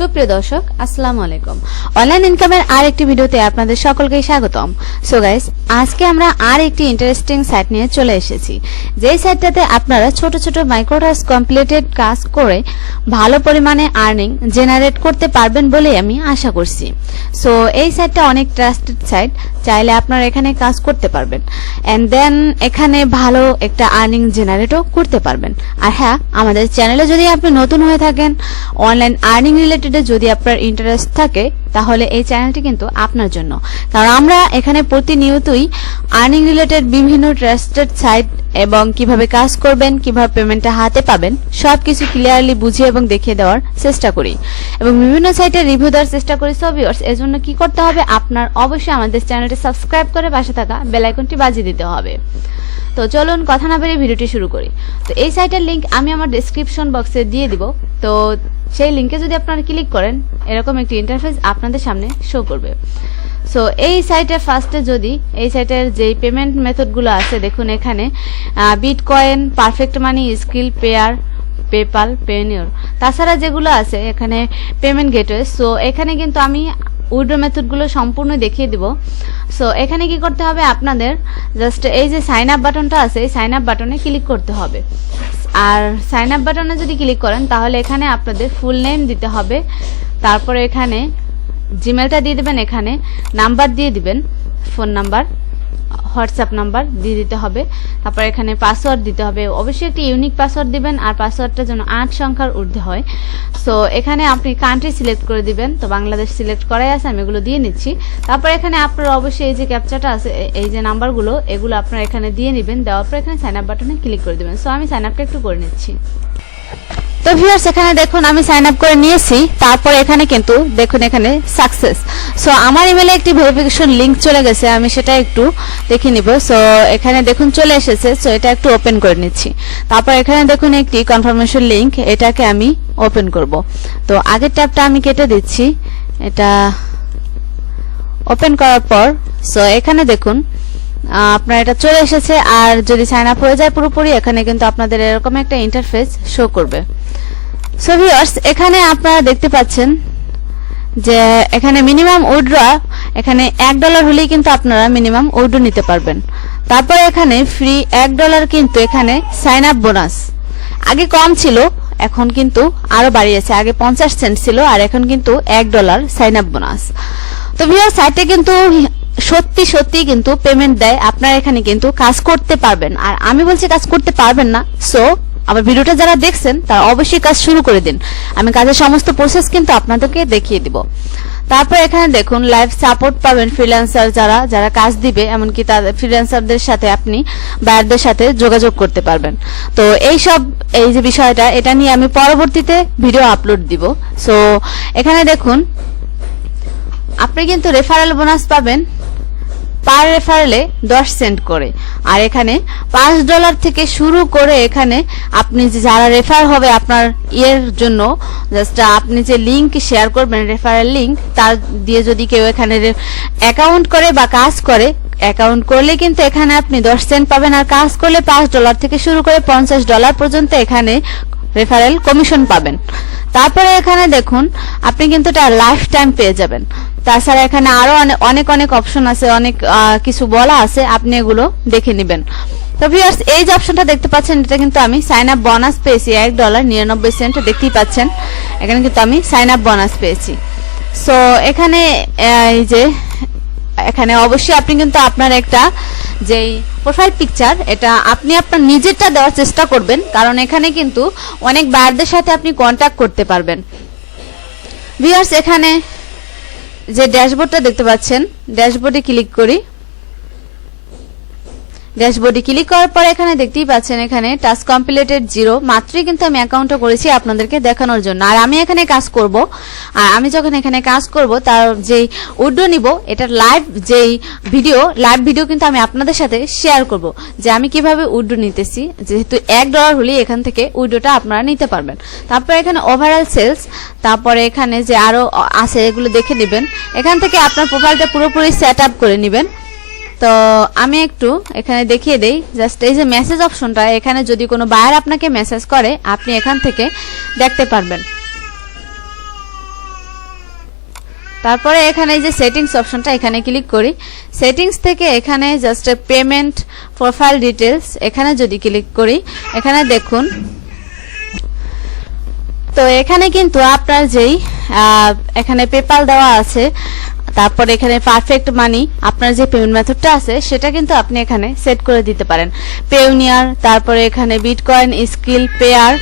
সুপ্রিয় দর্শক আসসালামু আলাইকুম অনলাইন ইনকামের আরেকটি ভিডিওতে আপনাদের সকলকে স্বাগতম। সো গাইস, আজকে আমরা আরেকটি ইন্টারেস্টিং সাইট নিয়ে চলে এসেছি, যেই সাইটটাতে আপনারা ছোট ছোট মাইক্রো টাস্ক কমপ্লিটেড কাজ করে ভালো পরিমাণে আর্নিং জেনারেট করতে পারবেন বলে আমি আশা করছি। সো এই সাইটটা অনেক ট্রাস্টেড সাইট, চাইলে আপনারা এখানে কাজ করতে পারবেন এন্ড দেন এখানে ভালো একটা আর্নিং জেনারেটও করতে পারবেন। আর হ্যাঁ, আমাদের চ্যানেলে যদি আপনি নতুন হয়ে থাকেন, অনলাইন আর্নিং রিলেটেডে যদি আপনার ইন্টারেস্ট থাকে, তাহলে এই চ্যানেলটি কিন্তু আপনার জন্য। কারণ আমরা এখানে প্রতিনিয়তই আর্নিং রিলেটেড বিভিন্ন ট্রাস্টেড সাইট এবং কিভাবে কাজ করবেন, কিভাবে পেমেন্টটা হাতে পাবেন, সবকিছু ক্লিয়ারলি বুঝিয়ে এবং দেখিয়ে দেওয়ার চেষ্টা করি এবং বিভিন্ন সাইটের রিভিউ দেওয়ার চেষ্টা করি। সো ভিউয়ার্স, এর জন্য কি করতে হবে, আপনার অবশ্যই আমাদের চ্যানেলটি সাবস্ক্রাইব করে পাশে থাকা বেল আইকনটি বাজিয়ে দিতে হবে। তো চলুন কথা না বেরিয়ে ভিডিওটি শুরু করি। তো এই সাইটের লিংক আমি আমার ডেসক্রিপশন বক্সে দিয়ে দিব। তো সেই লিংকে যদি আপনারা ক্লিক করেন, এরকম একটি ইন্টারফেস আপনাদের সামনে শো করবে। সো এই সাইটের ফার্স্টে যদি এই সাইটের যে পেমেন্ট মেথডগুলো আছে, দেখুন এখানে বিটকয়েন, পারফেক্ট মানি, স্কিল, পেয়ার, পেপাল, পেনিয়র, তাছাড়া যেগুলো আছে এখানে পেমেন্ট গেটওয়ে। সো এখানে কিন্তু আমি উইথড্র মেথডগুলো সম্পূর্ণ দেখিয়ে দিব। সো এখানে কি করতে হবে, আপনাদের জাস্ট এই যে সাইন আপ বাটনটা আছে, এই সাইন আপ বাটনে ক্লিক করতে হবে। আর সাইন আপ বাটনে যদি ক্লিক করেন, তাহলে এখানে আপনাদের ফুল নেম দিতে হবে, তারপরে এখানে জিমেলটা দিয়ে দেবেন, এখানে নাম্বার দিয়ে দিবেন, ফোন নাম্বার, হোয়াটসঅ্যাপ নাম্বার দিয়ে দিতে হবে, তারপর এখানে পাসওয়ার্ড দিতে হবে। অবশ্যই একটি ইউনিক পাসওয়ার্ড দিবেন, আর পাসওয়ার্ডটা যেন 8 সংখ্যার ঊর্ধ্বে হয়। সো এখানে আপনি কান্ট্রি সিলেক্ট করে দিবেন, তো বাংলাদেশ সিলেক্ট করাই আছে, আমি এগুলো দিয়ে নিচ্ছি। তারপর এখানে আপনারা অবশ্যই এই যে ক্যাপচাটা আছে, এই যে নাম্বারগুলো, এগুলো আপনারা এখানে দিয়ে নেবেন। দেওয়ার পর এখানে সাইন আপ বাটনে ক্লিক করে দিবেন। সো আমি সাইন আপটা একটু করে নিচ্ছি। তো ভিউয়ার্স, এখানে দেখুন আমি সাইন আপ করে নিয়েছি। তারপর এখানে কিন্তু দেখুন এখানে সাকসেস। সো আমার ইমেলে একটি ভেরিফিকেশন লিংক চলে গেছে, আমি সেটা একটু দেখে নিব। সো এখানে দেখুন চলে এসেছে। সো এটা একটু ওপেন করে নিচ্ছি। তারপর এখানে দেখুন একটি কনফার্মেশন লিংক, এটাকে আমি ওপেন করব। তো আগের ট্যাবটা আমি কেটে দিচ্ছি, এটা ওপেন করার পর সো এখানে দেখুন আপনার এটা চলে এসেছে। আর যদি সাইন আপ হয়ে যায় পুরোপুরি, এখানে কিন্তু আপনাদের এরকম একটা ইন্টারফেস শো করবে। সো ভিউয়ার্স, এখানে আপনারা দেখতে পাচ্ছেন যে এখানে মিনিমাম উইথড্র এখানে $1 হলেই কিন্তু আপনারা মিনিমাম উইথড্র নিতে পারবেন। তারপর এখানে ফ্রি $1 কিন্তু এখানে সাইন আপ বোনাস। আগে কম ছিল, এখন কিন্তু আরো বাড়িয়েছে। আগে 50 সেন্ট ছিল, আর এখন কিন্তু $1 সাইন আপ বোনাস। তো ভিউয়ার্স, সাইটে কিন্তু সত্যি সত্যি কিন্তু পেমেন্ট দেয়, আপনারা এখানে কিন্তু কাজ করতে পারবেন। আর আমি বলছি কাজ করতে পারবেন না, সো আমার ভিডিওটা যারা দেখছেন তারা অবশ্যই কাজ শুরু করে দিন। আমি কাজের সমস্ত প্রসেস কিন্তু আপনাদেরকে দেখিয়ে দিব। তারপর এখানে দেখুন লাইভ সাপোর্ট পাবেন, ফ্রিল্যান্সার যারা যারা কাজ দিবে, এমনকি তাদের ফ্রিল্যান্সারদের সাথে আপনি বায়ারদের সাথে যোগাযোগ করতে পারবেন। তো এই যে বিষয়টা, এটা নিয়ে আমি পরবর্তীতে ভিডিও আপলোড দিব। সো এখানে দেখুন আপনি কিন্তু রেফারেল বোনাস পাবেন পার রেফারেলে 10 সেন্ট করে। আর এখানে $5 থেকে শুরু করে এখানে আপনি যারা রেফার হবে আপনার ইয়ের জন্য, জাস্ট আপনি যে লিংক শেয়ার করবেন, রেফারেল লিংক, তার দিয়ে যদি কেউ এখানে অ্যাকাউন্ট করে বা কাজ করে, অ্যাকাউন্ট করলে কিন্তু এখানে আপনি 10 সেন্ট পাবেন। আর কাজ করলে $5 থেকে শুরু করে $50 পর্যন্ত এখানে রেফারেল কমিশন পাবেন। তারপরে এখানে দেখুন আপনি কিন্তু এটা লাইফ টাইম পেয়ে যাবেন। তাছাড়া এখানে আরো অনেক অনেক অপশন আছে, অনেক কিছু বলা আছে, আপনি এগুলো দেখে নেবেন। তো ভিউয়ার্স, এই যে অপশনটা দেখতে পাচ্ছেন, এটা কিন্তু আমি সাইন আপ বোনাস পেয়েছি $1.99। দেখতেই পাচ্ছেন এখানে কিন্তু আমি সাইন আপ বোনাস পেয়েছি। সো এখানে এই যে এখানে অবশ্যই আপনি কিন্তু আপনার একটা যেই প্রোফাইল পিকচার, এটা আপনি আপনার নিজেরটা দেওয়ার চেষ্টা করবেন, কারণ এখানে কিন্তু অনেক বায়ারদের সাথে আপনি কন্ট্যাক্ট করতে পারবেন। ভিউয়ার্স, এখানে যে ড্যাশবোর্ডটা দেখতে পাচ্ছেন, ড্যাশবোর্ডে ক্লিক করি। ড্যাশবোর্ডে ক্লিক করার পর এখানে দেখতেই পাচ্ছেন এখানে টাস্ক কমপ্লিটেড 0। মাত্রই কিন্তু আমি অ্যাকাউন্টটা করেছি আপনাদেরকে দেখানোর জন্য। আর আমি এখানে কাজ করব, আর আমি যখন এখানে কাজ করব তার যেই উইথড্র নিব, এটার লাইভ ভিডিও কিন্তু আমি আপনাদের সাথে শেয়ার করব যে আমি কিভাবে উইথড্র নিতেছি। যেহেতু $1 হলেই এখান থেকে উইথড্রটা আপনারা নিতে পারবেন। তারপর এখানে ওভারঅল সেলস, তারপরে এখানে যে আরো আছে এগুলো দেখে নেবেন। এখান থেকে আপনার প্রোফাইলটা পুরোপুরি সেট আপ করে নেবেন। তো আমি একটু এখানে দেখিয়ে দেই, জাস্ট এই যে মেসেজ অপশনটা, এখানে যদি কোনো বায়ার আপনাকে মেসেজ করে, আপনি এখান থেকে দেখতে পারবেন। তারপরে এখানে এই যে সেটিংস অপশনটা এখানে ক্লিক করি। সেটিংস থেকে এখানে জাস্ট পেমেন্ট প্রোফাইল ডিটেলস এখানে যদি ক্লিক করি, এখানে দেখুন তো এখানে কিন্তু আপনার যেই এখানে পেপাল দেওয়া আছে, তারপর এখানে পারফেক্ট মানি আপনার যে পেমেন্ট মেথডটা আছে সেটা কিন্তু আপনি এখানে সেট করে দিতে পারেন। পেওনিয়ার, তারপরে এখানে বিটকয়েন, স্কিল, পেয়ার,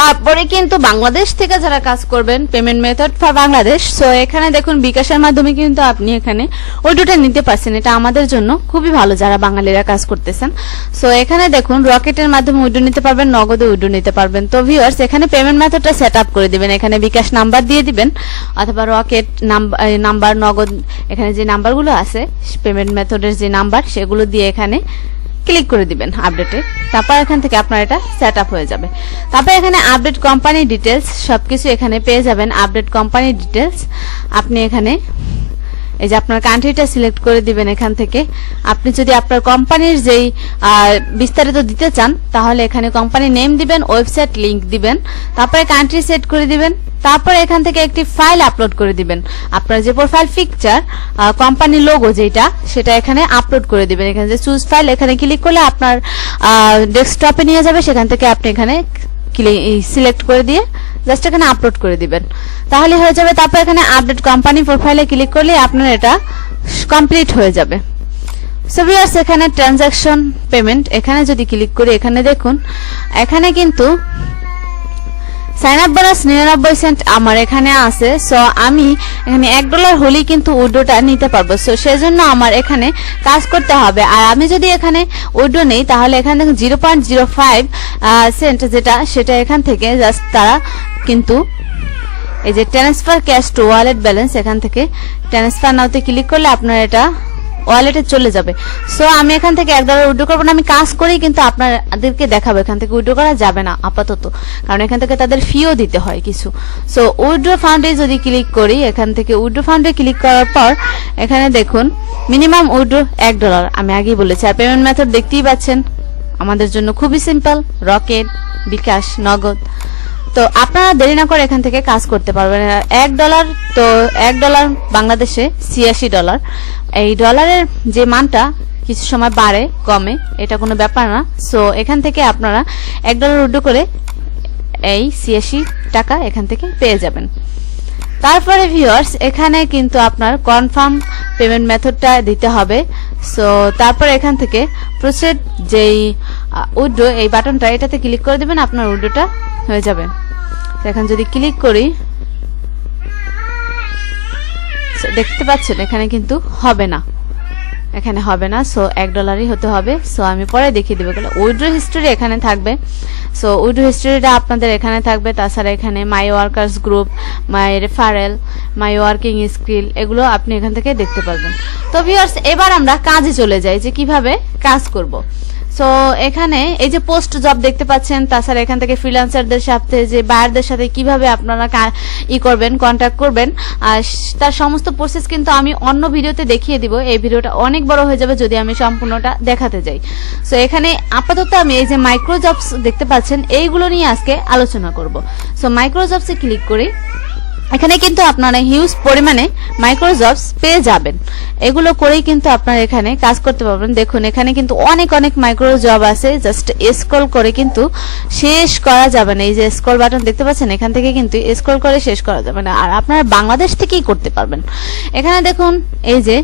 তারপরে কিন্তু বাংলাদেশ থেকে যারা কাজ করবেন payment method for Bangladesh. So এখানে দেখুন বিকাশের মাধ্যমে কিন্তু আপনি এখানে উইড্রোটা নিতে পারছেন। এটা আমাদের জন্য খুবই ভালো যারা বাঙালিরা কাজ করতেছেন। সো এখানে দেখুন রকেটের মাধ্যমে উইড্রো নিতে পারবেন, নগদে উইড্রো নিতে পারবেন। তো ভিউয়ার্স এখানে পেমেন্ট মেথডটা সেট আপ করে দিবেন। এখানে বিকাশ নাম্বার দিয়ে দিবেন অথবা রকেট নাম্বার, নগদ এখানে যে নাম্বারগুলো আছে পেমেন্ট মেথডের যে নাম্বার সেগুলো দিয়ে এখানে ক্লিক করে দিবেন আপডেটে। তারপর এখান থেকে আপনার এটা সেট আপ হয়ে যাবে। তারপর এখানে আপডেট কোম্পানি ডিটেলস সবকিছু এখানে পেয়ে যাবেন। আপডেট কোম্পানি ডিটেলস আপনি এখানে এই যে আপনার কান্ট্রিটা সিলেক্ট করে দিবেন। এখান থেকে আপনি যদি আপনার কোম্পানির যেই বিস্তারিত দিতে চান তাহলে এখানে কোম্পানি নেম দিবেন, ওয়েবসাইট লিংক দিবেন, তারপরে কান্ট্রি সেট করে দিবেন। তারপরে এখান থেকে একটি ফাইল আপলোড করে দিবেন। আপনার যে প্রোফাইল পিকচার, কোম্পানি লোগো যেটা সেটা এখানে আপলোড করে দিবেন। এখানে যে চুজ ফাইল এখানে ক্লিক করলে আপনার ডেস্কটপে নিয়ে যাবে। সেখান থেকে আপনি এখানে সিলেক্ট করে দিয়ে জাস্ট এখানে আপলোড করে দিবেন, তাহলে হয়ে যাবে। তারপর এখানে আপডেট কোম্পানি প্রোফাইলে ক্লিক করলে আপনার এটা কমপ্লিট হয়ে যাবে। সো ভিউয়ার্স এখানে ট্রানজাকশন পেমেন্ট এখানে যদি ক্লিক করি, এখানে দেখুন এখানে কিন্তু সাইন আপ বোনাস 99 সেন্ট আমার এখানে আছে। সো আমি এখানে $1 হলেই কিন্তু উইড্রোটা নিতে পারবো। সো সেজন্য আমার এখানে কাজ করতে হবে। আর আমি যদি এখানে উইড্রো নেই তাহলে এখানে দেখুন 0.05 সেন্ট যেটা সেটা এখান থেকে জাস্ট তারা কিন্তু এই যে transfer cash two wallet balance এখান থেকে ট্রান্সফার নাওতে ক্লিক করলে আপনার এটা ওয়ালেটে চলে যাবে। সো আমি এখান থেকে $1 উইথড্র করবো না, আমি কাজ করি কিন্তু আপনাদেরকে দেখাবো। এখান থেকে উইথড্র করা যাবে না আপাতত, কারণ এখান থেকে তাদের ফিও দিতে হয় কিছু। সো উইথড্র ফান্ডে যদি ক্লিক করি, এখান থেকে উইথড্র ফান্ডে ক্লিক করার পর এখানে দেখুন মিনিমাম উইথড্র $1 আমি আগেই বলেছি। আর পেমেন্ট মেথড দেখতেই পাচ্ছেন আমাদের জন্য খুবই সিম্পল, রকেট, বিকাশ, নগদ। তো আপনারা দেরি না করে এখান থেকে কাজ করতে পারবেন। $1 তো $1 বাংলাদেশে $86। এই ডলারের যে মানটা কিছু সময় বাড়ে কমে, এটা কোনো ব্যাপার না। সো এখান থেকে আপনারা $1 উইথড্র করে এই 86 টাকা এখান থেকে পেয়ে যাবেন। তারপরে ভিউয়ার্স এখানে কিন্তু আপনার কনফার্ম পেমেন্ট মেথডটা দিতে হবে। সো তারপর এখান থেকে প্রসিড যেই উইথড্র এই বাটনটা এটাতে ক্লিক করে দিবেন, আপনার উইথড্রটা হয়ে যাবে। এখন যদি ক্লিক করি দেখতে পাচ্ছেন এখানে কিন্তু হবে না, এখানে হবে না। সো $1 হতে হবে। সো আমি পরে দেখিয়ে দেবো। উইথড্র হিস্টোরি এখানে থাকবে। সো উইথড্র হিস্টোরিটা আপনাদের এখানে থাকবে। তাছাড়া এখানে মাই ওয়ার্কার্স গ্রুপ, মাই রেফারেল, মাই ওয়ার্কিং স্কিল এগুলো আপনি এখান থেকে দেখতে পারবেন। তো ভিউয়ার্স এবার আমরা কাজে চলে যাই যে কিভাবে কাজ করব। সো এখানে এই যে পোস্ট জব দেখতে পাচ্ছেন, তাছাড়া এখান থেকে ফ্রিল্যান্সারদের সাথে যে বায়ারদের সাথে কিভাবে আপনারা করবেন, কন্ট্যাক্ট করবেন, তার সমস্ত প্রসেস কিন্তু আমি অন্য ভিডিওতে দেখিয়ে দিব। এই ভিডিওটা অনেক বড় হয়ে যাবে যদি আমি সম্পূর্ণটা দেখাতে যাই। সো এখানে আপাতত আমি এই যে মাইক্রো জবস দেখতে পাচ্ছেন এইগুলো নিয়ে আজকে আলোচনা করব। সো মাইক্রো জবসে ক্লিক করি, এখানে কিন্তু আপনারা হিউজ পরিমাণে মাইক্রো জবস পেয়ে যাবেন। এগুলো করেই কিন্তু আপনারা এখানে কাজ করতে পারবেন। দেখুন এখানে কিন্তু অনেক অনেক মাইক্রো জব আছে, জাস্ট স্ক্রল করে কিন্তু শেষ করা যাবে না। এই যে স্ক্রল বাটন দেখতে পাচ্ছেন, এখান থেকে কিন্তু স্ক্রল করে শেষ করা যাবে না। আর আপনারা বাংলাদেশ থেকেই করতে পারবেন। এখানে দেখুন এই যে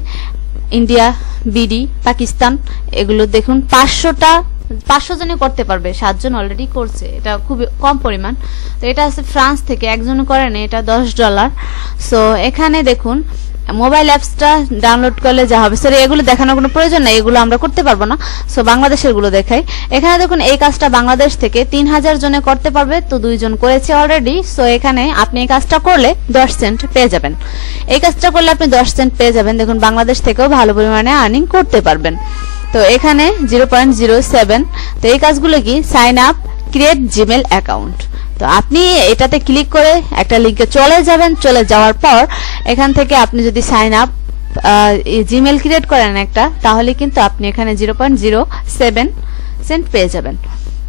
ইন্ডিয়া, বিডি, পাকিস্তান এগুলো দেখুন 500 জনে করতে পারবে, 7 জন অলরেডি করছে, এটা খুবই কম পরিমাণ। তো এটা আছে ফ্রান্স থেকে, একজন করেন, এটা $10। সো এখানে দেখুন মোবাইল অ্যাপসটা ডাউনলোড করলে যা হবে, সরি এগুলো দেখানোর কোনো প্রয়োজন নেই, এগুলো আমরা করতে পারবো না। সো বাংলাদেশের গুলো দেখাই। এখানে দেখুন এই কাজটা বাংলাদেশ থেকে 3000 জনে করতে পারবে, তো 2 জন করেছে অলরেডি। সো এখানে আপনি এই কাজটা করলে 10 সেন্ট পেয়ে যাবেন। এই কাজটা করলে আপনি 10 সেন্ট পেয়ে যাবেন। দেখুন বাংলাদেশ থেকেও ভালো পরিমাণে আর্নিং করতে পারবেন। তো এখানে 0.07। তো এই কাজগুলো কি sign up, create Gmail account. তো আপনি এটাতে ক্লিক করে একটা লিংকে চলে যাবেন। চলে যাওয়ার পর এখান থেকে আপনি যদি সাইন আপ জিমেল ক্রিয়েট করেন একটা, তাহলে কিন্তু আপনি এখানে 0.07 সেন্ট পেয়ে যাবেন।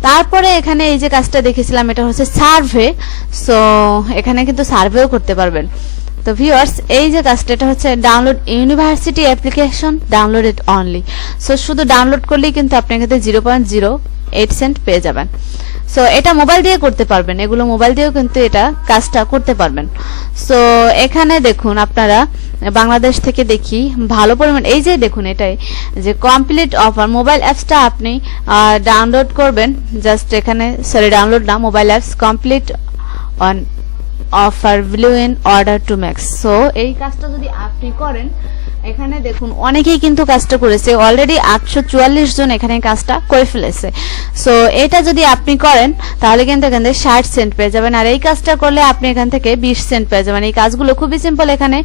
তারপরে এখানে এই যে কাজটা দেখেছিলাম এটা হচ্ছে সার্ভে। সো এখানে কিন্তু সার্ভেও করতে পারবেন। তো ভিউয়ার্স এই যে কাজটা এটা হচ্ছে download university application downloaded only. So শুধু ডাউনলোড করলেই কিন্তু আপনি এখানে 0.08 সেন্ট পেয়ে যাবেন। সো এটা মোবাইল দিয়ে করতে পারবেন, এগুলো মোবাইল দিয়েও কিন্তু এটা কাজটা করতে পারবেন। সো এখানে দেখুন আপনারা বাংলাদেশ থেকে দেখি ভালো পরিমাণ, এই যে দেখুন এটাই যে কমপ্লিট অফার মোবাইল অ্যাপসটা আপনি ডাউনলোড করবেন। জাস্ট এখানে ডাউনলোড না, mobile apps complete on offer value in order to max. So এই কাজটা যদি আপনি করেন, এখানে দেখুন অনেকেই কিন্তু কাজটা করেছে, অলরেডি 844 জন এখানে কাজটা করে ফেলেছে। সো এটা যদি আপনি করেন তাহলে কিন্তু এখান থেকে 60 সেন্ট পেয়ে যাবেন, আর এই কাজটা করলে আপনি এখান থেকে 20 সেন্ট পেয়ে যাবেন। এই কাজগুলো খুবই সিম্পল, এখানে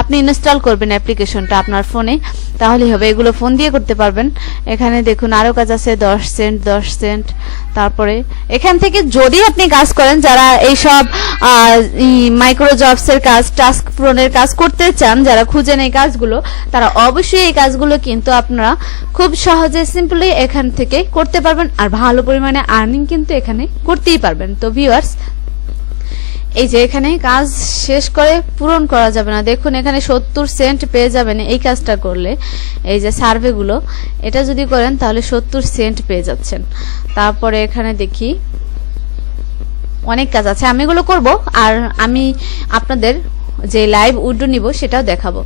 আপনি ইনস্টল করবেন অ্যাপ্লিকেশনটা আপনার ফোনে, তাহলেই হবে। এগুলো ফোন দিয়ে করতে পারবেন। এখানে দেখুন আরো কাজ আছে 10 সেন্ট 10 সেন্ট। তারপরে এখান থেকে যদি আপনি কাজ করেন, যারা এইসব মাইক্রো জবসের কাজ, টাস্ক পূরণের কাজ করতে চান, যারা খুঁজেন এই কাজগুলো, তারা অবশ্যই এই কাজগুলো কিন্তু আপনারা খুব সহজে সিম্পলি এখান থেকে করতে পারবেন, আর ভালো পরিমাণে আর্নিং কিন্তু এখানে করতেই পারবেন। তো ভিউয়ার্স এই যে এখানে কাজ শেষ করে পূরণ করা যাবে না, দেখুন এখানে 70 সেন্ট পেয়ে যাবেন এই কাজটা করলে। এই যে সার্ভেগুলো এটা যদি করেন তাহলে 70 সেন্ট পেয়ে যাচ্ছেন। তারপরে এখানে দেখি অনেক কাজ আছে, আমি এগুলো করব, আর আমি আপনাদের যে লাইভ উইন্ডো নিব সেটাও দেখাবো।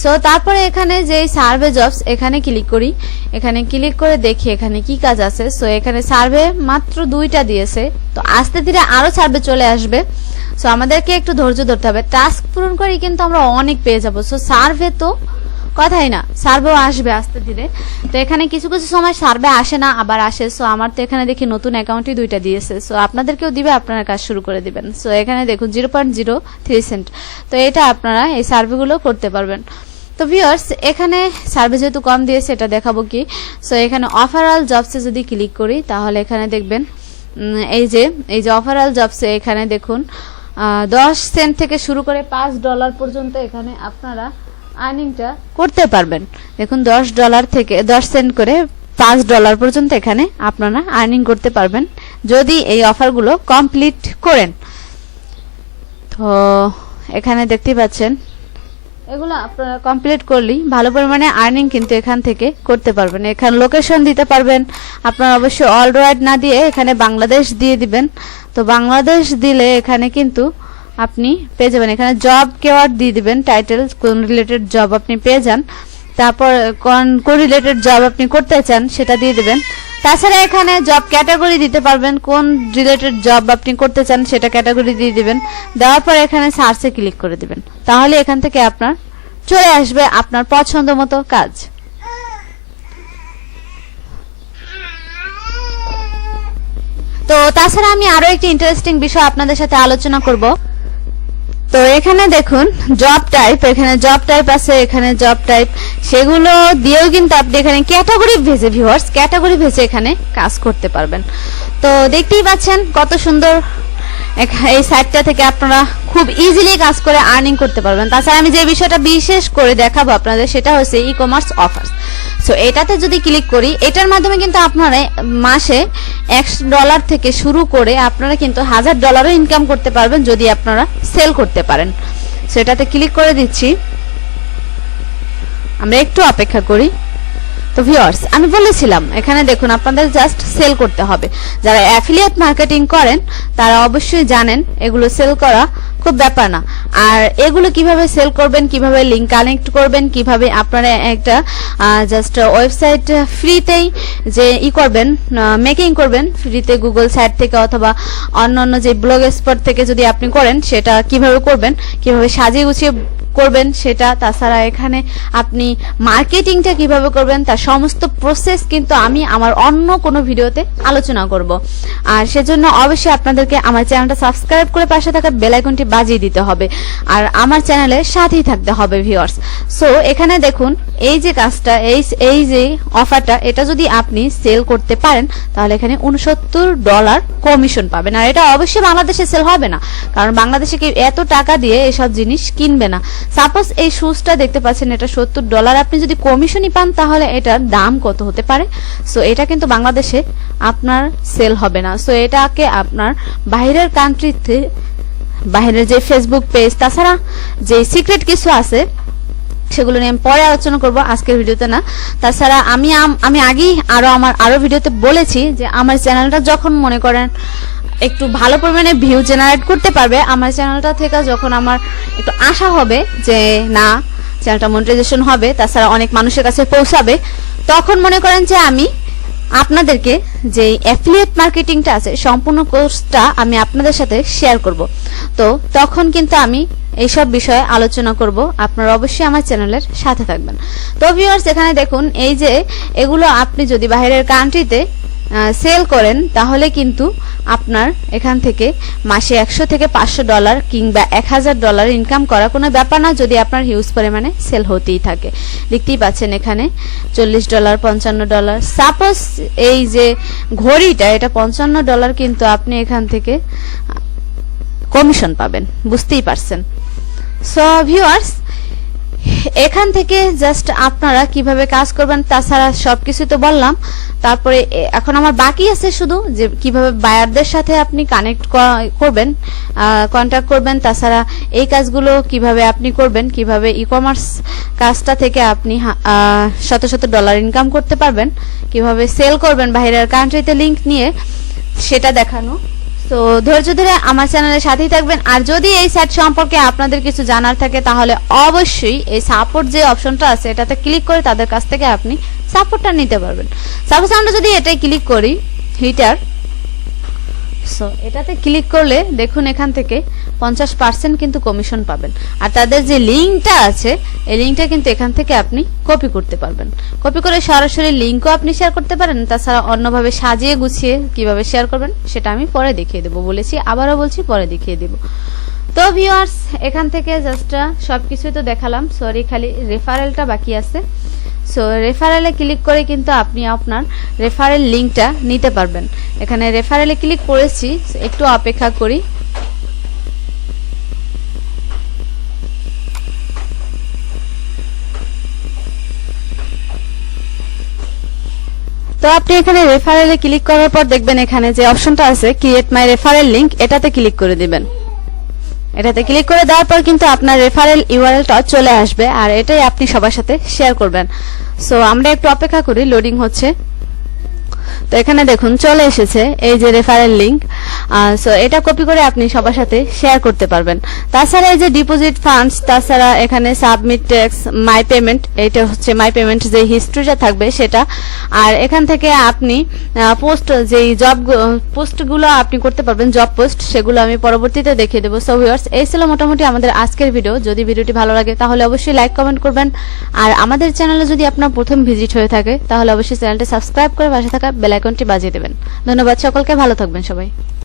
সো তারপরে এখানে যে সার্ভে জবস এখানে ক্লিক করি, এখানে ক্লিক করে দেখি এখানে কি কাজ আছে। সো এখানে সার্ভে মাত্র 2টা দিয়েছে, তো আস্তে ধীরে আরো সার্ভে চলে আসবে। সো আমাদেরকে একটু ধৈর্য ধরতে হবে, টাস্ক পূরণ করি কিন্তু আমরা অনেক পেয়ে যাব। সো সার্ভে তো কথাই না, সার্ভেও আসবে আস্তে ধীরে। তো এখানে কিছু কিছু সময় সার্ভে আসে না, আবার আসে। সো আমার তো এখানে দেখি নতুন অ্যাকাউন্টই 2টা দিয়েছে, সো আপনাদেরকেও দিবে, আপনারা কাজ শুরু করে দিবেন। সো এখানে দেখুন 0.03 সেন্ট। তো এটা আপনারা এই সার্ভেগুলো করতে পারবেন। তো ভিউয়ার্স এখানে সার্ভে যেহেতু কম দিয়েছে এটা দেখাবো কি। সো এখানে অফারাল জবসে যদি ক্লিক করি তাহলে এখানে দেখবেন এই যে অফারাল জবসে এখানে দেখুন 10 সেন্ট থেকে শুরু করে $5 পর্যন্ত এখানে আপনারা আর্নিংটা করতে পারবেন। দেখুন $10 থেকে 10 সেন্ট করে $5 পর্যন্ত এখানে আপনারা আর্নিং করতে পারবেন যদি এই অফারগুলো কমপ্লিট করেন। তো এখানে দেখতে পাচ্ছেন এগুলো আপনারা কমপ্লিট করলেই ভালো পরিমাণে আর্নিং কিন্তু এখান থেকে করতে পারবেন। এখানে লোকেশন দিতে পারবেন, আপনারা অবশ্যই অল ওয়ার্ল্ড না দিয়ে এখানে বাংলাদেশ দিয়ে দিবেন। তো বাংলাদেশ দিলে এখানে কিন্তু আপনি পেয়ে যাবেন। এখানে জব কিওয়ার্ড দিয়ে দিবেন, টাইটেল কোন রিলেটেড জব আপনি পেয়ে যান, তারপর কোন রিলেটেড জব আপনি করতে চান সেটা দিয়ে দিবেন। তাছাড়া এখানে জব ক্যাটাগরি দিতে পারবেন, কোন রিলেটেড জব আপনি করতে চান সেটা ক্যাটাগরি দিয়ে দিবেন। দেওয়ার পর এখানে সার্চে ক্লিক করে দিবেন, তাহলে এখান থেকে আপনার চলে আসবে আপনার পছন্দ মতো কাজ। তো তাছাড়া আমি আরো একটি ইন্টারেস্টিং বিষয় আপনাদের সাথে আলোচনা করব। তো এখানে দেখুন জব টাইপ, এখানে জব টাইপ আছে, এখানে জব টাইপ সেগুলো দিয়েও কিন্তু আপনি এখানে ক্যাটাগরি ভেজে ভিউয়ার্স ক্যাটাগরি ভেজে এখানে কাজ করতে পারবেন। তো দেখতেই পাচ্ছেন কত সুন্দর এই সাইটটা থেকে আপনারা খুব ইজিলি কাজ করে আর্নিং করতে পারবেন। তাছাড়া আমি যে বিষয়টা বিশেষ করে দেখাবো আপনাদের সেটা হচ্ছে ই কমার্স অফার্স। সো এটাতে যদি ক্লিক করি, এটার মাধ্যমে কিন্তু আপনারা মাসে $1 থেকে শুরু করে আপনারা কিন্তু $1000 ইনকাম করতে পারবেন যদি আপনারা সেল করতে পারেন। সো এটাতে ক্লিক করে দিচ্ছি, আমরা একটু অপেক্ষা করি। তো ভিউয়ার্স আমি বলেছিলাম এখানে দেখুন আপনাদের জাস্ট সেল করতে হবে। যারা অ্যাফিলিয়েট মার্কেটিং করেন তারা অবশ্যই জানেন এগুলো সেল করা খুব ব্যাপার না। আর এগুলো কিভাবে সেল করবেন, কিভাবে লিংক কানেক্ট করবেন, কিভাবে আপনারা একটা জাস্ট ওয়েবসাইট ফ্রিতেই যে করবেন মেকিং করবেন ফ্রিতে গুগল সাইট থেকে অথবা অন্যান্য যে ব্লগ স্পট থেকে যদি আপনি করেন সেটা কিভাবে করবেন, কিভাবে সাজিয়ে গুছিয়ে করবেন সেটা, তাছাড়া এখানে আপনি মার্কেটিংটা কিভাবে করবেন তার সমস্ত প্রসেস কিন্তু আমি আমার অন্য কোনো ভিডিওতে আলোচনা করব। আর সেজন্য অবশ্যই আপনাদেরকে আমার চ্যানেলটা সাবস্ক্রাইব করে পাশে থাকা বেল আইকনটি বাজিয়ে দিতে হবে, আর আমার চ্যানেলের সাথেই থাকতে হবে ভিউয়ার্স। সো এখানে দেখুন এই যে কাজটা, এই যে অফারটা, এটা যদি আপনি সেল করতে পারেন তাহলে এখানে $69 কমিশন পাবেন। আর এটা অবশ্যই বাংলাদেশে সেল হবে না, কারণ বাংলাদেশে কেউ এত টাকা দিয়ে এসব জিনিস কিনবে না। সাপোজ এই শুজটা দেখতে পাচ্ছেন এটা $70, আপনি যদি কমিশনই পান তাহলে এটার দাম কত হতে পারে। সো এটা কিন্তু বাংলাদেশে আপনার সেল হবে না। সো এটাকে আপনার বাইরের কান্ট্রিতে বাইরের যে ফেসবুক পেজ, তাছাড়া যে সিক্রেট কিছু আছে সেগুলো নিয়ে আমি পরে আলোচনা করব, আজকের ভিডিওতে না। তাছাড়া আমি আগেই আরো ভিডিওতে বলেছি যে আমার চ্যানেলটা যখন মনে করেন একটু ভালো পরিমাণে ভিউ জেনারেট করতে পারবে, আমার চ্যানেলটা থেকে যখন আমার একটু আশা হবে যে না চ্যানেলটা মনিটাইজেশন হবে, তাছাড়া অনেক মানুষের কাছে পৌঁছাবে, তখন মনে করেন যে আমি আপনাদেরকে যে অ্যাফিলিয়েট মার্কেটিংটা আছে সম্পূর্ণ কোর্সটা আমি আপনাদের সাথে শেয়ার করব। তো তখন কিন্তু আমি এইসব বিষয়ে আলোচনা করব, আপনারা অবশ্যই আমার চ্যানেলের সাথে থাকবেন। তো ভিউয়ার্স, এখানে দেখুন এই যে এগুলো আপনি যদি বাইরের কান্ট্রিতে সেল করেন তাহলে কিন্তু আপনার এখান থেকে মাসে $100 থেকে $500 কিংবা $1000 ইনকাম করা কোনো ব্যাপার না, যদি আপনার হিউজ পরিমাণে সেল হতেই থাকে। দেখতেই পাচ্ছেন এখানে $40, $55। সাপোজ এই যে ঘড়িটা এটা $55, কিন্তু আপনি এখান থেকে কমিশন পাবেন, বুঝতেই পারছেন। সো ভিউয়ার্স, এখান থেকে জাস্ট আপনারা কিভাবে কাজ করবেন, তাছাড়া সবকিছু তো বললাম। তারপরে এখন আমার বাকি আছে শুধু যে কিভাবে বায়ারদের সাথে আপনি কানেক্ট করবেন, কন্ট্যাক্ট করবেন, তাছাড়া এই কাজগুলো কিভাবে আপনি করবেন, কিভাবে ই কমার্স কাজটা থেকে আপনি শত শত ডলার ইনকাম করতে পারবেন, কিভাবে সেল করবেন বাইরের কান্ট্রিতে লিংক নিয়ে, সেটা দেখানো। তো ধৈর্য ধরে আমার চ্যানেলের সাথেই থাকবেন। আর যদি এই সাইট সম্পর্কে আপনাদের কিছু জানার থাকে তাহলে অবশ্যই এই সাপোর্ট যে অপশনটা আছে এটাতে ক্লিক করে তাদের কাছ থেকে আপনি সাপোর্টটা নিতে পারবেন। সাপোজ আমরা যদি এটাই ক্লিক করি হিটার, সো এটাতে ক্লিক করলে দেখুন এখান থেকে 50% কিন্তু কমিশন পাবেন। আর তাদের যে লিঙ্কটা আছে এই লিঙ্কটা কিন্তু এখান থেকে আপনি কপি করতে পারবেন, কপি করে সরাসরি লিঙ্কও আপনি শেয়ার করতে পারেন। তাছাড়া অন্যভাবে সাজিয়ে গুছিয়ে কিভাবে শেয়ার করবেন সেটা আমি পরে দেখিয়ে দেবো, বলেছি আবারও বলছি পরে দেখিয়ে দেব। তো ভিউয়ার্স, এখান থেকে জাস্ট সবকিছুই তো দেখালাম, সরি খালি রেফারেলটা বাকি আছে। সো রেফারেলে ক্লিক করে কিন্তু আপনি আপনার রেফারেল লিঙ্কটা নিতে পারবেন। এখানে রেফারেলে ক্লিক করেছি, একটু অপেক্ষা করি। তো আপনি এখানে রেফারেলে ক্লিক করার পর দেখবেন এখানে যে অপশনটা আছে ক্রিয়েট মাই রেফারেল লিঙ্ক, এটাতে ক্লিক করে দিবেন। এটাতে ক্লিক করে দেওয়ার পর কিন্তু আপনার রেফারেল ইউআরএলটা চলে আসবে, আর এটাই আপনি সবার সাথে শেয়ার করবেন। সো আমরা একটু অপেক্ষা করি, লোডিং হচ্ছে। তো এখানে দেখুন চলে এসেছে এই যে রেফারেল লিংক। সো এটা কপি করে আপনি সবার সাথে শেয়ার করতে পারবেন। তাছাড়া এই যে ডিপোজিট ফান্ডস, তাছাড়া এখানে সাবমিট ট্যাক্স, মাই পেমেন্ট, এইটা হচ্ছে মাই পেমেন্ট যে হিস্ট্রিটা থাকবে সেটা। আর এখান থেকে আপনি পোস্ট যেই জব পোস্টগুলো আপনি করতে পারবেন, জব পোস্ট, সেগুলো আমি পরবর্তীতে দেখিয়ে দেবো। সো ভিউয়ার্স, এই ছিল মোটামুটি আমাদের আজকের ভিডিও। যদি ভিডিওটি ভালো লাগে তাহলে অবশ্যই লাইক কমেন্ট করবেন। আর আমাদের চ্যানেলে যদি আপনার প্রথম ভিজিট হয়ে থাকে তাহলে অবশ্যই চ্যানেলটি সাবস্ক্রাইব করে পাশে থাকা বেল আইকনটি বাজিয়ে দেবেন। ধন্যবাদ সকলকে, ভালো থাকবেন সবাই।